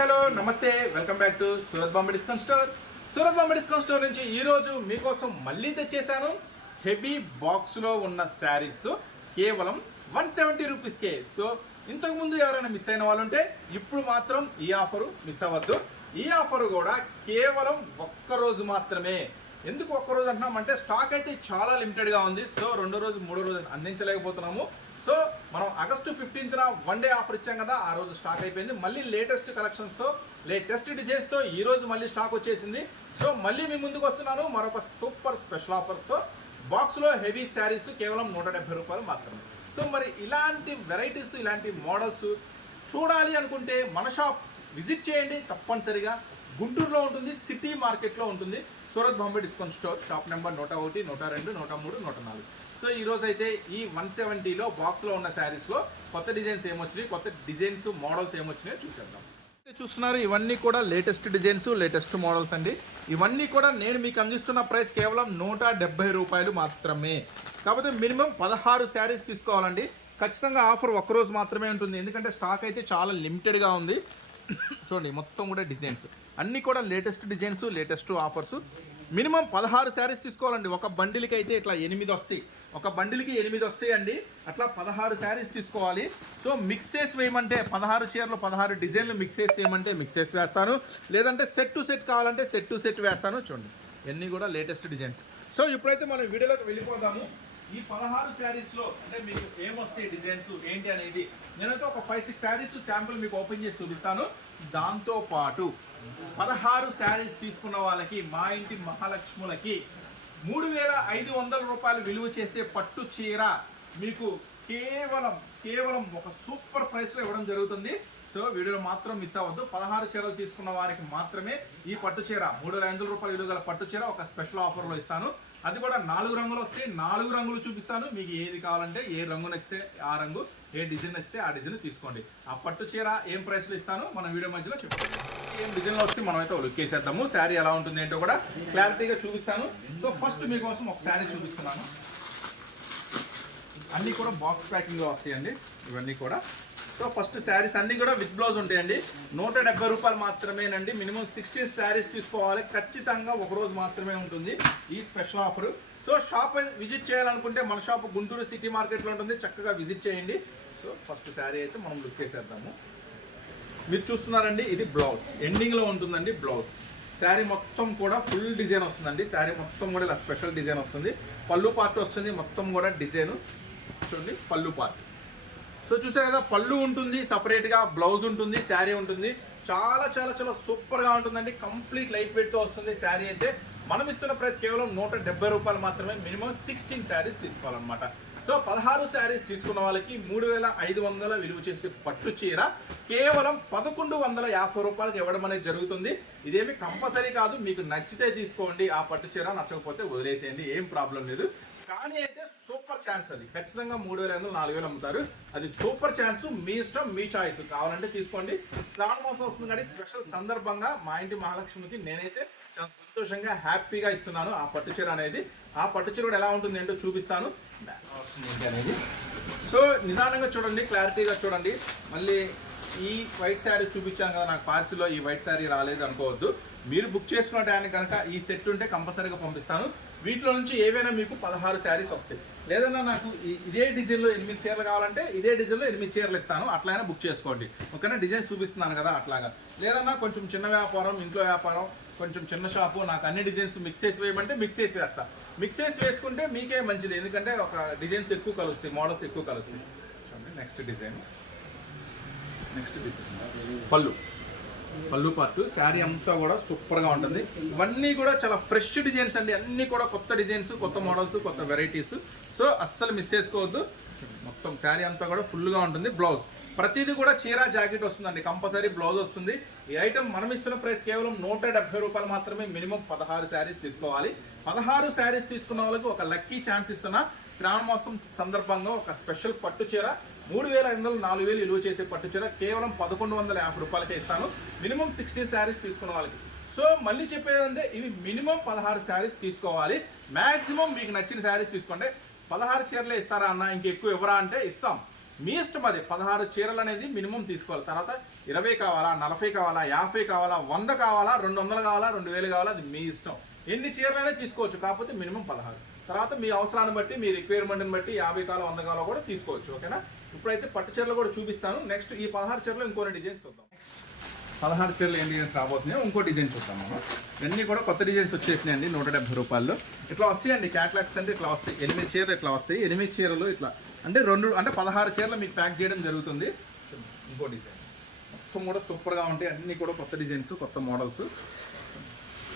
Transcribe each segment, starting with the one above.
Hello నమస్తే, welcome back to Surat Bombay discount store. Surat Bombay discount store నుంచి ఈరోజు మీకోసం మళ్ళీ తెచ్చేసాను హెవీ బాక్స్లో ఉన్న శారీస్ కేవలం 170 రూపీస్కే. సో ఇంతకుముందు ఎవరైనా మిస్ అయిన వాళ్ళు ఉంటే ఇప్పుడు మాత్రం ఈ ఆఫరు మిస్ అవ్వద్దు. ఈ ఆఫర్ కూడా కేవలం ఒక్కరోజు మాత్రమే. ఎందుకు ఒక్కరోజు అంటున్నామంటే స్టాక్ అయితే చాలా లిమిటెడ్గా ఉంది. సో రెండో రోజు మూడో రోజు అందించలేకపోతున్నాము. సో మనం ఆగస్టు 15న వన్ డే ఆఫర్ ఇచ్చాం కదా, ఆ రోజు స్టాక్ అయిపోయింది. మళ్ళీ లేటెస్ట్ కలెక్షన్స్తో లేటెస్ట్ డిజైన్స్తో ఈ రోజు మళ్ళీ స్టాక్ వచ్చేసింది. సో మళ్ళీ మీ ముందుకు వస్తున్నాను మరొక సూపర్ స్పెషల్ ఆఫర్స్తో. బాక్స్లో హెవీ శారీస్ కేవలం 170 రూపాయలు మాత్రమే. సో మరి ఇలాంటి వెరైటీస్, ఇలాంటి మోడల్స్ చూడాలి అనుకుంటే మన షాప్ విజిట్ చేయండి తప్పనిసరిగా. గుంటూరులో ఉంటుంది, సిటీ మార్కెట్లో ఉంటుంది. Surat Bombay discount store, shop number 101, 102, 103, 104. So ఈరోజు అయితే ఈ 170లో బాక్స్లో ఉన్న శారీస్లో కొత్త డిజైన్స్ ఏమొచ్చినాయి, కొత్త డిజైన్స్ మోడల్స్ ఏమొచ్చినాయో చూసేద్దాం. చూస్తున్నారు, ఇవన్నీ కూడా లేటెస్ట్ డిజైన్స్, లేటెస్ట్ మోడల్స్ అండి. ఇవన్నీ కూడా నేను మీకు అందిస్తున్న ప్రైస్ కేవలం 170 రూపాయలు మాత్రమే. కాకపోతే మినిమం 16 శారీస్ తీసుకోవాలండి. ఖచ్చితంగా ఆఫర్ ఒక్కరోజు మాత్రమే ఉంటుంది, ఎందుకంటే స్టాక్ అయితే చాలా లిమిటెడ్గా ఉంది. చూడండి, మొత్తం కూడా డిజైన్స్ అన్నీ కూడా latest designs, latest offers. Minimum 16 saris తీసుకోవాలండి. ఒక బండిల్కి అయితే ఇట్లా 8 వస్తాయి, ఒక బండిల్కి 8 వస్తాయండి. అట్లా 16 శారీస్ తీసుకోవాలి. సో మిక్స్ చేసి వేయమంటే 16 చీరలు 16 డిజైన్లు మిక్స్ చేసి వేయమంటే మిక్స్ చేసి వేస్తాను, లేదంటే సెట్ టు సెట్ కావాలంటే సెట్ టు సెట్ వేస్తాను. చూడండి, ఇవన్నీ కూడా లేటెస్ట్ డిజైన్స్. సో ఇప్పుడైతే మనం వీడియోలోకి వెళ్ళిపోదాము. ఈ 16 శారీస్లో అంటే మీకు ఏమొస్తాయి డిజైన్స్ ఏంటి అనేది నేనైతే ఒక 5-6 శారీస్ శాంపుల్ మీకు ఓపెన్ చేసి చూపిస్తాను. దాంతోపాటు 16 శారీస్ తీసుకున్న వాళ్ళకి, మా ఇంటి మహాలక్ష్ములకి 3500 రూపాయలు విలువ చేసే పట్టు చీర మీకు కేవలం ఒక సూపర్ ప్రైస్లో ఇవ్వడం జరుగుతుంది. సో వీడియోలో మాత్రం మిస్ అవ్వద్దు. 16 చీరలు తీసుకున్న వారికి మాత్రమే ఈ పట్టు చీర, 3500 రూపాయలు విలువ గల పట్టు చీర ఒక స్పెషల్ ఆఫర్లో ఇస్తాను. అది కూడా 4 రంగులు వస్తాయి. 4 రంగులు చూపిస్తాను. మీకు ఏది కావాలంటే, ఏ రంగు నచ్చితే ఆ రంగు, ఏ డిజైన్ నచ్చితే ఆ డిజైన్ తీసుకోండి. ఆ పట్టు చీర ఏం ప్రైస్లో ఇస్తాను మనం వీడియో మధ్యలో చెప్తాను. ఏం డిజైన్లో వస్తే మనమైతే లుక్ వేసేద్దాము. శారీ ఎలా ఉంటుంది ఏంటో కూడా క్లారిటీగా చూపిస్తాను. సో ఫస్ట్ మీకోసం ఒక శారీ చూపిస్తున్నాను. అన్నీ కూడా బాక్స్ ప్యాకింగ్లో వస్తాయండి ఇవన్నీ కూడా. సో ఫస్ట్ శారీస్ అన్నీ కూడా విత్ బ్లౌజ్ ఉంటాయండి. 170 రూపాయలు మాత్రమేనండి. మినిమం 60 శారీస్ తీసుకోవాలి. ఖచ్చితంగా ఒకరోజు మాత్రమే ఉంటుంది ఈ special offer. So shop visit చేయాలనుకుంటే మన షాప్ గుంటూరు సిటీ మార్కెట్లో ఉంటుంది, చక్కగా విజిట్ చేయండి. సో ఫస్ట్ శారీ అయితే మనం లుక్ వేసేద్దాము. మీరు చూస్తున్నారండి, ఇది బ్లౌజ్ ఎండింగ్లో ఉంటుందండి. బ్లౌజ్ శారీ మొత్తం కూడా ఫుల్ డిజైన్ వస్తుందండి. శారీ మొత్తం కూడా ఇలా స్పెషల్ డిజైన్ వస్తుంది. పళ్ళు పార్ట్ వస్తుంది, మొత్తం కూడా డిజైన్ చూడండి. పళ్ళు పార్ట్ సో చూసారు కదా, పళ్ళు ఉంటుంది సపరేట్గా, బ్లౌజ్ ఉంటుంది, శారీ ఉంటుంది. చాలా చాలా చాలా సూపర్గా ఉంటుందండి. కంప్లీట్ లైట్ వెయిట్తో వస్తుంది శారీ అయితే. మనం ఇస్తున్న ప్రైస్ కేవలం 170 రూపాయలు మాత్రమే. మినిమం 16 శారీస్ తీసుకోవాలన్నమాట. సో 16 శారీస్ తీసుకున్న వాళ్ళకి 3500 విలువ చేసే పట్టు చీర కేవలం 1150 రూపాయలకి ఇవ్వడం అనేది జరుగుతుంది. ఇదేమి కంపల్సరీ కాదు, మీకు నచ్చితే తీసుకోండి. ఆ పట్టు చీర నచ్చకపోతే వదిలేసేయండి, ఏం ప్రాబ్లం లేదు. కానీ అయితే సూపర్ ఛాన్స్, అది ఖచ్చితంగా 3500 4000 అమ్ముతారు. అది సూపర్ ఛాన్స్, మీ ఇష్టం, మీ చాయిస్. కావాలంటే తీసుకోండి. శ్రావణ మాసం వస్తుంది కానీ స్పెషల్ సందర్భంగా మా ఇంటి మహాలక్ష్మికి నేనైతే చాలా సంతోషంగా హ్యాపీగా ఇస్తున్నాను ఆ పట్టు చీర అనేది. ఆ పట్టు చీర కూడా ఎలా ఉంటుంది ఏంటో చూపిస్తాను అనేది. సో నిదానంగా చూడండి, క్లారిటీగా చూడండి. మళ్ళీ ఈ వైట్ శారీ చూపించాను కదా, నాకు పార్సిల్లో ఈ వైట్ శారీ రాలేదు అనుకోవద్దు. మీరు బుక్ చేసుకున్న టైంకి కనుక ఈ సెట్ ఉంటే కంపల్సరీగా పంపిస్తాను. వీటిలో నుంచి ఏవైనా మీకు 16 శారీస్ వస్తాయి. లేదన్నా నాకు ఇదే డిజైన్లో 8 చీరలు కావాలంటే ఇదే డిజైన్లో 8 చీరలు ఇస్తాను, అట్లయినా బుక్ చేసుకోండి. ఓకేనా, డిజైన్స్ చూపిస్తున్నాను కదా అట్లాగా. లేదన్నా కొంచెం చిన్న వ్యాపారం, ఇంట్లో వ్యాపారం, కొంచెం చిన్న షాపు, నాకు అన్ని డిజైన్స్ మిక్స్ చేసి వేయమంటే మిక్స్ చేసి వేస్తాను. మిక్స్ చేసి వేసుకుంటే మీకే మంచిది, ఎందుకంటే ఒక డిజైన్స్ ఎక్కువ కలుస్తాయి, మోడల్స్ ఎక్కువ కలుస్తాయి. నెక్స్ట్ డిజైన్ పళ్ళు పార్ట్ శారీ అంతా కూడా సూపర్గా ఉంటుంది. ఇవన్నీ కూడా చాలా ఫ్రెష్ డిజైన్స్ అండి. అన్నీ కూడా కొత్త డిజైన్స్, కొత్త మోడల్స్, కొత్త వెరైటీస్. సో అస్సలు మిస్ చేసుకోవద్దు. మొత్తం శారీ అంతా కూడా ఫుల్గా ఉంటుంది. బ్లౌజ్ ప్రతిదీ కూడా చీర జాకెట్ వస్తుందండి, కంపల్సరీ బ్లౌజ్ వస్తుంది. ఈ ఐటమ్ మనం ఇస్తున్న ప్రైస్ కేవలం 170 రూపాయలు మాత్రమే. మినిమం 16 శారీస్ తీసుకోవాలి. 16 శారీస్ తీసుకున్న వాళ్ళకి ఒక లక్కీ ఛాన్స్ ఇస్తున్నా. శ్రావణ మాసం సందర్భంగా ఒక స్పెషల్ పట్టు చీర 3500 4000 విలువ చేసే పట్టు చీర కేవలం 1150 రూపాయలకే ఇస్తాను. మినిమం 60 శారీస్ తీసుకున్న వాళ్ళకి. సో మళ్ళీ చెప్పేదంటే ఇవి మినిమం 16 శారీస్ తీసుకోవాలి. మ్యాక్సిమం మీకు నచ్చిన శారీస్ తీసుకోండి. 16 చీరలే ఇస్తారా అన్న, ఇంకెక్కువ ఇవ్వరా అంటే ఇస్తాం. మీ ఇష్టం. అది 16 చీరలు అనేది మినిమం తీసుకోవాలి. తర్వాత 20 కావాలా, 40 కావాలా, 50 కావాలా, 100 కావాలా, 200 కావాలా, 2000 కావాలా, అది మీ ఇష్టం. ఎన్ని చీరలైనా తీసుకోవచ్చు, కాకపోతే మినిమం 16. తర్వాత మీ అవసరాన్ని బట్టి, మీ రిక్వైర్మెంట్ని బట్టి 50 కావాలా, 100 కావాలా కూడా తీసుకోవచ్చు. ఓకేనా? ఇప్పుడైతే పట్టు చీరలు కూడా చూపిస్తాను. నెక్స్ట్ ఈ 16 చీరలు ఇంకో డిజైన్స్ చూద్దాం. 16 చీరలు ఏం డిజైన్స్ రాబోతున్నాయో ఇంకో డిజైన్ చూద్దాం మనం. ఇవన్నీ కూడా కొత్త డిజైన్స్ వచ్చేసినాయండి 170 రూపాయల్లో. ఇట్లా వస్తాయండి క్యాట్లాగ్స్ అంటే ఇట్లా వస్తాయి. 8 చీరలు ఇట్లా వస్తాయి. 8 చీరలు ఇట్లా అంటే 16 చీరలు మీకు ప్యాక్ చేయడం జరుగుతుంది. ఇంకో డిజైన్ మొత్తం కూడా సూపర్గా ఉంటాయి. అన్నీ కూడా కొత్త డిజైన్స్, కొత్త మోడల్స్.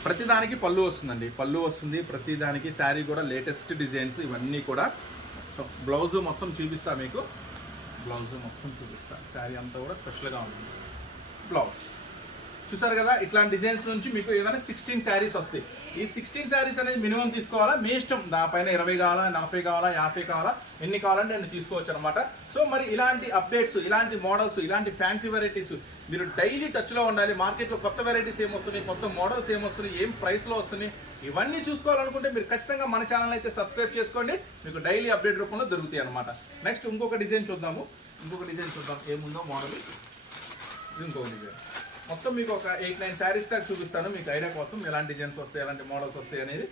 ప్రతిదానికి పళ్ళు వస్తుందండి, పళ్ళు వస్తుంది ప్రతిదానికి. శారీ కూడా లేటెస్ట్ డిజైన్స్ ఇవన్నీ కూడా. బ్లౌజ్ మొత్తం చూపిస్తా మీకు. బ్లౌజ్ మొత్తం చూపిస్తా. శారీ అంతా కూడా స్పెషల్గా ఉంటుంది. బ్లౌజ్ చూసారు కదా, ఇట్లాంటి డిజైన్స్ నుంచి మీకు ఏదైనా 16 శారీస్ వస్తాయి. ఈ 16 శారీస్ అనేది మినిమం తీసుకోవాలా, మీ ఇష్టం. దానిపైన 20 కావాలా, 40 కావాలా, 50 కావాలా, ఎన్ని కావాలంటే అన్ని తీసుకోవచ్చు అనమాట. సో మరి ఇలాంటి అప్డేట్స్, ఇలాంటి మోడల్స్, ఇలాంటి ఫ్యాన్సీ వెరైటీస్ మీరు డైలీ టచ్లో ఉండాలి. మార్కెట్లో కొత్త వెరైటీస్ ఏమొస్తున్నాయి, కొత్త మోడల్స్ ఏమొస్తున్నాయి, ఏం ప్రైస్లో వస్తున్నాయి, ఇవన్నీ చూసుకోవాలనుకుంటే మీరు ఖచ్చితంగా మన ఛానల్ అయితే సబ్స్క్రైబ్ చేసుకోండి. మీకు డైలీ అప్డేట్ రూపంలో దొరుకుతాయి అనమాట. నెక్స్ట్ ఇంకొక డిజైన్ చూద్దాము. ఏముందో మోడల్. ఇంకొక డిజైన్ మొత్తం మీకు ఒక 8-9 శారీస్ దాకా చూపిస్తాను మీకు ఐడియా కోసం, ఎలాంటి డిజైన్స్ వస్తాయి, ఎలాంటి మోడల్స్ వస్తాయి అనేది.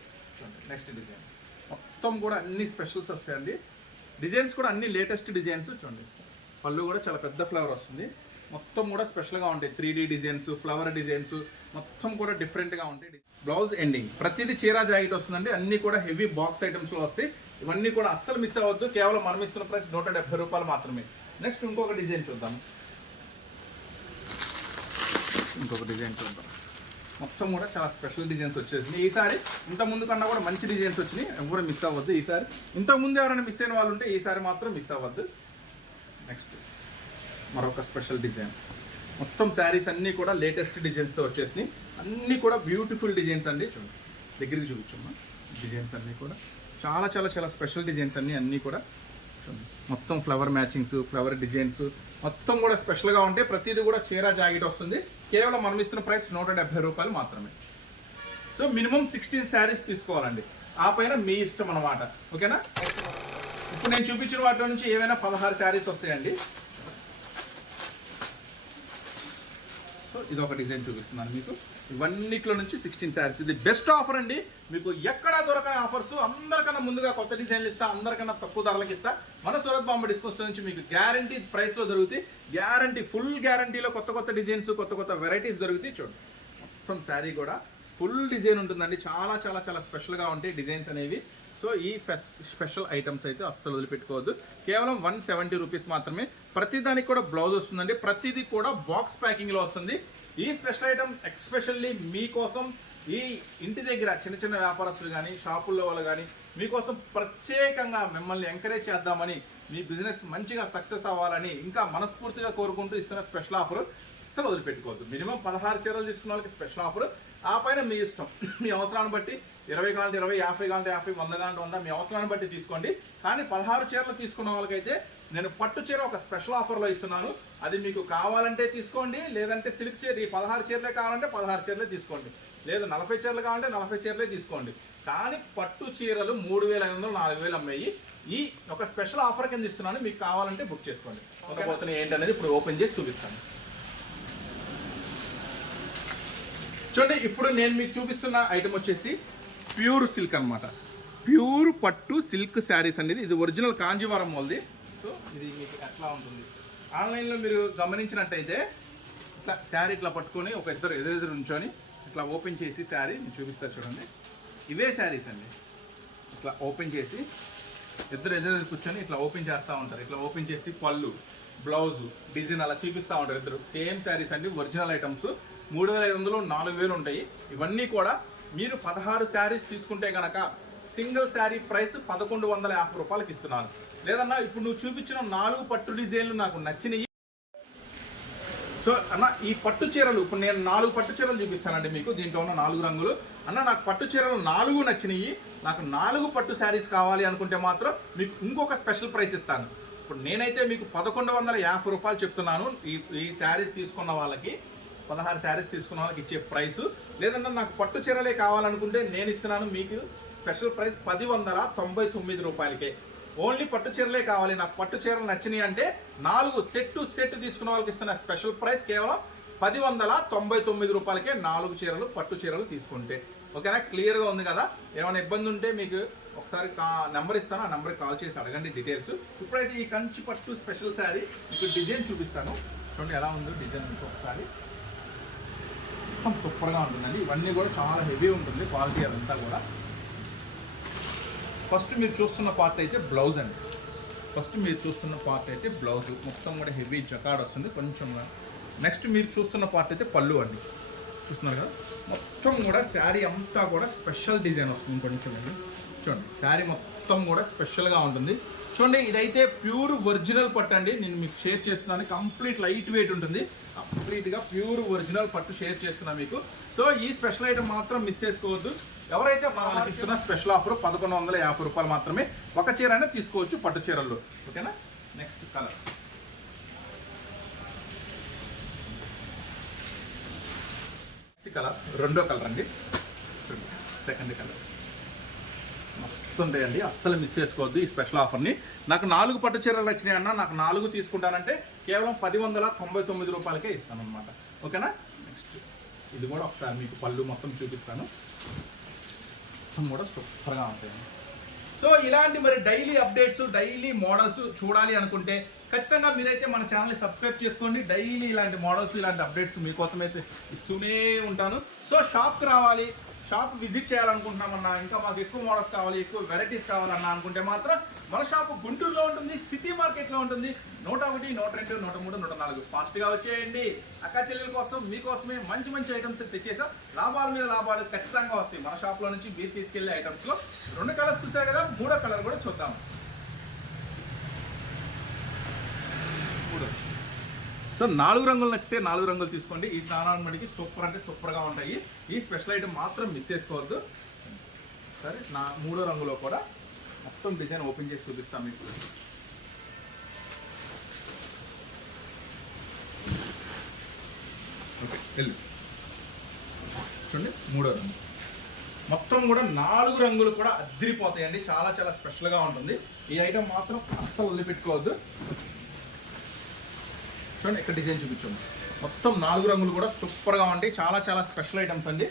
నెక్స్ట్ డిజైన్ మొత్తం కూడా అన్ని స్పెషల్స్ వస్తాయండి. డిజైన్స్ కూడా అన్ని లేటెస్ట్ డిజైన్స్. చూడండి, పళ్ళు కూడా చాలా పెద్ద ఫ్లవర్ వస్తుంది. మొత్తం కూడా స్పెషల్గా ఉంటాయి. 3D డిజైన్స్, ఫ్లవర్ డిజైన్స్ మొత్తం కూడా డిఫరెంట్గా ఉంటాయి. బ్లౌజ్ ఎండింగ్ ప్రతిదీ చీరా జాకెట్ వస్తుందండి. అన్ని కూడా హెవీ బాక్స్ ఐటమ్స్లో వస్తాయి. ఇవన్నీ కూడా అస్సలు మిస్ అవ్వద్దు. కేవలం మనం ఇస్తున్న ప్రైస్ 170 రూపాయలు మాత్రమే. నెక్స్ట్ ఇంకొక డిజైన్ చూద్దాం. మొత్తం కూడా చాలా స్పెషల్ డిజైన్స్ వచ్చేసినాయి ఈసారి. ఇంత ముందు కన్నా కూడా మంచి డిజైన్స్ వచ్చినాయి. ఎవరు మిస్ అవ్వద్దు ఈసారి. ఇంతకుముందు ఎవరైనా మిస్ అయిన వాళ్ళు ఉంటే ఈసారి మాత్రం మిస్ అవ్వద్దు. నెక్స్ట్ మరొక స్పెషల్ డిజైన్. మొత్తం శారీస్ అన్నీ కూడా లేటెస్ట్ డిజైన్స్తో వచ్చేసినాయి. అన్నీ కూడా బ్యూటిఫుల్ డిజైన్స్ అండి. చూడండి, దగ్గరికి చూపించమ్మా. డిజైన్స్ అన్నీ కూడా చాలా చాలా చాలా స్పెషల్ డిజైన్స్ అన్నీ కూడా. మొత్తం ఫ్లవర్ మ్యాచింగ్స్, ఫ్లవర్ డిజైన్స్ మొత్తం కూడా స్పెషల్గా ఉంటాయి. ప్రతిదీ కూడా చీరా జాకెట్ వస్తుంది. కేవలం మనం ఇస్తున్న ప్రైస్ 170 రూపాయలు మాత్రమే. సో మినిమం 16 శారీస్ తీసుకోవాలండి. ఆ పైన మీ ఇష్టం అనమాట. ఓకేనా? ఇప్పుడు నేను చూపించిన వాటిలో నుంచి ఏవైనా 16 శారీస్ వస్తాయండి. సో ఇది ఒక డిజైన్ చూపిస్తున్నాను మీకు. ఇవన్నిట్లో నుంచి 16 శారీస్. ఇది బెస్ట్ ఆఫర్ అండి. మీకు ఎక్కడా దొరకని ఆఫర్స్. అందరికన్నా ముందుగా కొత్త డిజైన్లు ఇస్తా, అందరికన్నా తక్కువ ధరలకు ఇస్తా. మన సూరత్ బాంబే డిస్కౌంట్ నుంచి మీకు గ్యారంటీ ప్రైస్లో దొరుకుతాయి. గ్యారంటీ, ఫుల్ గ్యారంటీలో కొత్త కొత్త డిజైన్స్, కొత్త కొత్త వెరైటీస్ దొరుకుతాయి. చూడండి, మొత్తం శారీ కూడా ఫుల్ డిజైన్ ఉంటుందండి. చాలా చాలా చాలా స్పెషల్గా ఉంటాయి డిజైన్స్ అనేవి. సో ఈ స్పెషల్ ఐటమ్స్ అయితే అస్సలు వదిలిపెట్టుకోవద్దు. కేవలం 170 రూపీస్ మాత్రమే. ప్రతిదానికి కూడా బ్లౌజ్ వస్తుందండి. ప్రతిదీ కూడా బాక్స్ ప్యాకింగ్లో వస్తుంది. ఈ స్పెషల్ ఐటమ్ ఎక్స్పెషల్లీ మీకోసం, ఈ ఇంటి దగ్గర చిన్న చిన్న వ్యాపారస్తులు కానీ, షాపుల్లో వాళ్ళు కానీ మీకోసం ప్రత్యేకంగా మిమ్మల్ని ఎంకరేజ్ చేద్దామని, మీ బిజినెస్ మంచిగా సక్సెస్ అవ్వాలని ఇంకా మనస్ఫూర్తిగా కోరుకుంటూ ఇస్తున్న స్పెషల్ ఆఫర్. అస్సలు వదిలిపెట్టుకోవద్దు. మినిమం 16 చీరలు తీసుకున్న వాళ్ళకి స్పెషల్ ఆఫర్. ఆ పైన మీ ఇష్టం. మీ అవసరాన్ని బట్టి 20 కావాలంటే 20, 50 కావాలంటే 50, 100 కావాలంటే 100, మీ అవసరాన్ని బట్టి తీసుకోండి. కానీ 16 చీరలు తీసుకున్న వాళ్ళకైతే నేను పట్టు చీర ఒక స్పెషల్ ఆఫర్లో ఇస్తున్నాను. అది మీకు కావాలంటే తీసుకోండి, లేదంటే సిల్క్ చీర, ఈ 16 చీరలే కావాలంటే 16 చీరలే తీసుకోండి, లేదు 40 చీరలు కావాలంటే 40 చీరలే తీసుకోండి. కానీ పట్టు చీరలు 3500, 4000 అమ్మాయి. ఈ ఒక స్పెషల్ ఆఫర్ కింద ఇస్తున్నాను. మీకు కావాలంటే బుక్ చేసుకోండి. ఓకే, ఏంటనేది ఇప్పుడు ఓపెన్ చేసి చూపిస్తాను. చూడండి, ఇప్పుడు నేను మీకు చూపిస్తున్న ఐటమ్ వచ్చేసి ప్యూర్ సిల్క్ అనమాట. ప్యూర్ పట్టు సిల్క్ శారీస్ అనేది. ఇది ఒరిజినల్ కాంజీవరం వాళ్ళది. సో ఇది మీకు ఎట్లా ఉంటుంది, ఆన్లైన్లో మీరు గమనించినట్టయితే ఇట్లా శారీ ఇట్లా పట్టుకొని ఒక ఇద్దరు ఎదురెదురు ఉంచుకొని ఇట్లా ఓపెన్ చేసి శారీ నేను చూపిస్తాను. చూడండి, ఇవే శారీస్ అండి. ఇట్లా ఓపెన్ చేసి ఇద్దరు ఎదురెదురు కూర్చొని ఇట్లా ఓపెన్ చేస్తూ ఉంటారు. ఇట్లా ఓపెన్ చేసి పళ్ళు, బ్లౌజ్ డిజైన్ అలా చూపిస్తూ ఉంటారు ఇద్దరు. సేమ్ శారీస్ అండి, ఒరిజినల్ ఐటమ్స్. 3500, 4000 ఉంటాయి. ఇవన్నీ కూడా మీరు 16 శారీస్ తీసుకుంటే కనుక సింగిల్ శారీ ప్రైస్ 1150 రూపాయలకి ఇస్తున్నాను. లేదన్నా ఇప్పుడు నువ్వు చూపించిన 4 పట్టు డిజైన్లు నాకు నచ్చినాయి. సో అన్న, ఈ పట్టు చీరలు ఇప్పుడు నేను 4 పట్టు చీరలు చూపిస్తానండి మీకు. దీంట్లో ఉన్న 4 రంగులు. అన్న, నాకు పట్టు చీరలు 4 నచ్చినాయి. నాకు 4 పట్టు శారీస్ కావాలి అనుకుంటే మాత్రం మీకు ఇంకొక స్పెషల్ ప్రైస్ ఇస్తాను. ఇప్పుడు నేనైతే మీకు 1150 రూపాయలు చెప్తున్నాను. ఈ శారీస్ తీసుకున్న వాళ్ళకి, 16 శారీస్ తీసుకున్న వాళ్ళకి ఇచ్చే ప్రైస్. లేదన్నా నాకు పట్టు చీరలే కావాలనుకుంటే నేను ఇస్తున్నాను మీకు స్పెషల్ ప్రైస్ 1099 రూపాయలకే. ఓన్లీ పట్టు చీరలే కావాలి, నాకు పట్టు చీరలు నచ్చినాయి అంటే 4 సెట్ తీసుకున్న వాళ్ళకి ఇస్తున్న స్పెషల్ ప్రైస్ కేవలం 1099 రూపాయలకే 4 చీరలు, పట్టు చీరలు తీసుకుంటే. ఓకేనా, క్లియర్గా ఉంది కదా. ఏమైనా ఇబ్బంది ఉంటే మీకు ఒకసారి నెంబర్ ఇస్తాను, ఆ నెంబర్కి కాల్ చేసి అడగండి డీటెయిల్స్. ఇప్పుడైతే ఈ కంచి పట్టు స్పెషల్ శారీ మీకు డిజైన్ చూపిస్తాను, చూడండి ఎలా ఉందో డిజైన్. ఇంకొకసారి మొత్తం సూపర్గా ఉంటుందండి. ఇవన్నీ కూడా చాలా హెవీ ఉంటుంది క్వాలిటీ అదంతా కూడా. ఫస్ట్ మీరు చూస్తున్న పార్ట్ అయితే బ్లౌజ్ అండి. బ్లౌజ్ మొత్తం కూడా హెవీ జకాడ్ వస్తుంది కొంచెం. నెక్స్ట్ మీరు చూస్తున్న పార్ట్ అయితే పళ్ళు అండి, చూస్తున్నారు కదా. మొత్తం కూడా శారీ అంతా కూడా స్పెషల్ డిజైన్ వస్తుంది కొంచెం అండి. చూడండి శారీ మొత్తం కూడా స్పెషల్గా ఉంటుంది. చూడండి ఇదైతే ప్యూర్ ఒరిజినల్ పట్టు అండి, నేను మీకు షేర్ చేస్తున్నాను. కంప్లీట్ లైట్ వెయిట్ ఉంటుంది, కంప్లీట్గా ప్యూర్ ఒరిజినల్ పట్టు షేర్ చేస్తున్నాను మీకు. సో ఈ స్పెషల్ ఐటమ్ మాత్రం మిస్ చేసుకోవద్దు. ఎవరైతే వాళ్ళకి ఇస్తున్న స్పెషల్ ఆఫర్ 1150 రూపాయలు మాత్రమే ఒక చీర అయినా తీసుకోవచ్చు పట్టు చీరల్లో. ఓకేనా, నెక్స్ట్ కలర్ రెండో కలర్ అండి. సెకండ్ కలర్ మస్తు ఉంటాయండి, అస్సలు మిస్ చేసుకోవద్దు ఈ స్పెషల్ ఆఫర్ని. నాకు 4 పట్టు చీరలు వచ్చినాయి అన్న, నాకు 4 తీసుకుంటానంటే కేవలం 1099 రూపాయలకే ఇస్తాను అనమాట. ఓకేనా, నెక్స్ట్ ఇది కూడా ఒకసారి మీకు పళ్ళు మొత్తం చూపిస్తాను. మొత్తం కూడా సూపర్గా ఉంటాయండి. సో ఇలాంటి మరి డైలీ అప్డేట్స్, డైలీ మోడల్స్ చూడాలి అనుకుంటే ఖచ్చితంగా మీరైతే మన ఛానల్ని సబ్స్క్రైబ్ చేసుకోండి. డైలీ ఇలాంటి మోడల్స్, ఇలాంటి అప్డేట్స్ మీకోసం అయితే ఇస్తూనే ఉంటాను. సో షాప్కి రావాలి, షాప్ విజిట్ చేయాలనుకుంటున్నామన్నా, ఇంకా మాకు ఎక్కువ మోడల్స్ కావాలి, ఎక్కువ వెరైటీస్ కావాలన్నా అనుకుంటే మాత్రం మన షాప్ గుంటూరులో ఉంటుంది, సిటీ మార్కెట్లో ఉంటుంది. 101, 102, 103, 104 ఫాస్ట్గా వచ్చేయండి. అక్క చెల్లెల కోసం మీకోసమే మంచి మంచి ఐటమ్స్ తెచ్చేసాం. లాభాల మీద లాభాలు ఖచ్చితంగా వస్తాయి మన షాప్లో నుంచి మీరు తీసుకెళ్లే ఐటమ్స్లో. 2 కలర్స్ చూసారు కదా, 3వ కలర్ కూడా చూద్దాం. సో 4 రంగులు నచ్చితే 4 రంగులు తీసుకోండి. ఈ స్నానానికి మడికి సూపర్ అంటే సూపర్గా ఉంటాయి. ఈ స్పెషల్ ఐటమ్ మాత్రం మిస్ చేసుకోవద్దు. సరే, నా 3వ రంగులో కూడా మొత్తం డిజైన్ ఓపెన్ చేసి చూపిస్తాను మీకు. ఓకే, వెళ్ళు చూడండి. 3వ రంగు మొత్తం కూడా 4 రంగులు కూడా అద్దరిపోతాయండి. చాలా చాలా స్పెషల్గా ఉంటుంది ఈ ఐటమ్ మాత్రం, అస్సలు వదిలిపెట్టుకోవద్దు. చూడండి ఇక్కడ డిజైన్ చూపించండి. మొత్తం 4 రంగులు కూడా సూపర్గా ఉంటాయి. చాలా చాలా స్పెషల్ ఐటమ్స్ అండి.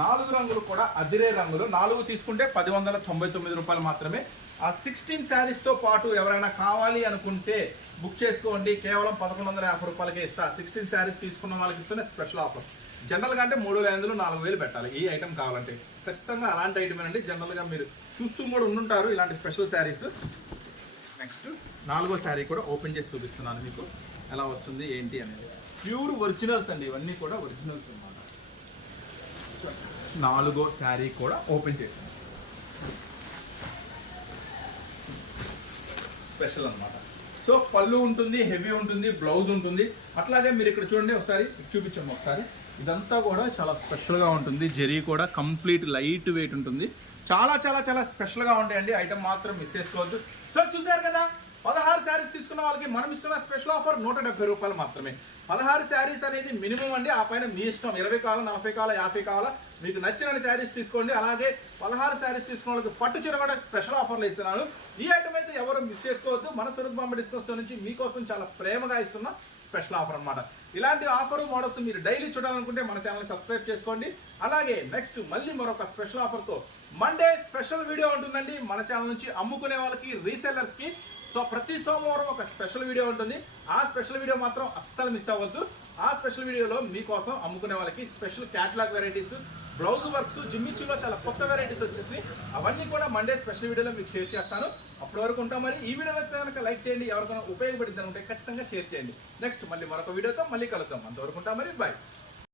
4 రంగులు కూడా అదిరే రంగులు. 4 తీసుకుంటే 1099 రూపాయలు మాత్రమే. ఆ 16 శారీస్తో పాటు ఎవరైనా కావాలి అనుకుంటే బుక్ చేసుకోండి. కేవలం 1150 రూపాయలకే ఇస్తా. 16 శారీస్ తీసుకున్న వాళ్ళకి ఇస్తేనే స్పెషల్ ఆఫర్. జనరల్గా అంటే 3500, 4000 పెట్టాలి ఈ ఐటమ్ కావాలంటే. ఖచ్చితంగా అలాంటి ఐటమ్ అండి. జనరల్గా మీరు చూస్తూ కూడా ఉండుంటారు ఇలాంటి స్పెషల్ శారీస్. నెక్స్ట్ 4వ శారీ కూడా ఓపెన్ చేసి చూపిస్తున్నాను మీకు ఎలా వస్తుంది ఏంటి అనేది. ప్యూర్ ఒరిజినల్స్ అండి, ఇవన్నీ కూడా ఒరిజినల్స్ అన్నమాట. 4వ శారీ కూడా ఓపెన్ చేసాను. స్పెషల్ అన్నమాట. సో పళ్ళు ఉంటుంది, హెవీ ఉంటుంది, బ్లౌజ్ ఉంటుంది. అట్లాగే మీరు ఇక్కడ చూడండి, ఒకసారి చూపించాము ఒకసారి. ఇదంతా కూడా చాలా స్పెషల్గా ఉంటుంది. జరీ కూడా కంప్లీట్ లైట్ వెయిట్ ఉంటుంది. చాలా చాలా చాలా స్పెషల్గా ఉంటాయండి. ఐటమ్ మాత్రం మిస్ చేసుకోవద్దు. సో చూసారు కదా, 16 శారీస్ తీసుకున్న వాళ్ళకి మనం ఇస్తున్న స్పెషల్ ఆఫర్ 170 రూపాయలు మాత్రమే. 16 శారీస్ అనేది మినిమం అండి. ఆ పైన మీ ఇష్టం, 20 కావాలా, 40 కావాలా, 50 కావాలా, మీకు నచ్చిన శారీస్ తీసుకోండి. అలాగే 16 శారీస్ తీసుకున్న వాళ్ళకి పట్టు చీర కూడా స్పెషల్ ఆఫర్లు ఇస్తున్నాను. ఈ ఐటమ్ అయితే ఎవరు మిస్ చేసుకోవద్దు. మన సూరత్ బాంబే డిస్కౌంట్ స్టోర్ నుంచి మీకోసం చాలా ప్రేమగా ఇస్తున్న స్పెషల్ ఆఫర్ అన్నమాట. ఇలాంటి ఆఫర్ మోడల్స్ మీరు డైలీ చూడాలనుకుంటే మన ఛానల్ సబ్స్క్రైబ్ చేసుకోండి. అలాగే నెక్స్ట్ మళ్ళీ మరొక స్పెషల్ ఆఫర్తో మండే స్పెషల్ వీడియో ఉంటుందండి మన ఛానల్ నుంచి. అమ్ముకునే వాళ్ళకి, రీసెల్లర్స్కి. సో ప్రతి సోమవారం ఒక స్పెషల్ వీడియో ఉంటుంది. ఆ స్పెషల్ వీడియో మాత్రం అస్సలు మిస్ అవ్వద్దు. ఆ స్పెషల్ వీడియోలో మీకోసం అమ్ముకునే వాళ్ళకి special catalogue varieties, blouse works, జిమ్మిచ్చులో చాలా కొత్త వెరైటీస్ వచ్చేసి అవన్నీ కూడా మండే స్పెషల్ వీడియోలో మీకు షేర్ చేస్తాను. అప్పటి వరకు ఉంటాం. మరి ఈ వీడియో నచ్చితే కనుక లైక్ చేయండి. ఎవరికైనా ఉపయోగపడింది అనుకుంటే ఖచ్చితంగా షేర్ చేయండి. నెక్స్ట్ మళ్ళీ మరొక వీడియోతో మళ్ళీ కలుద్దాం. అంతవరకు ఉంటాం. మరి బాయ్.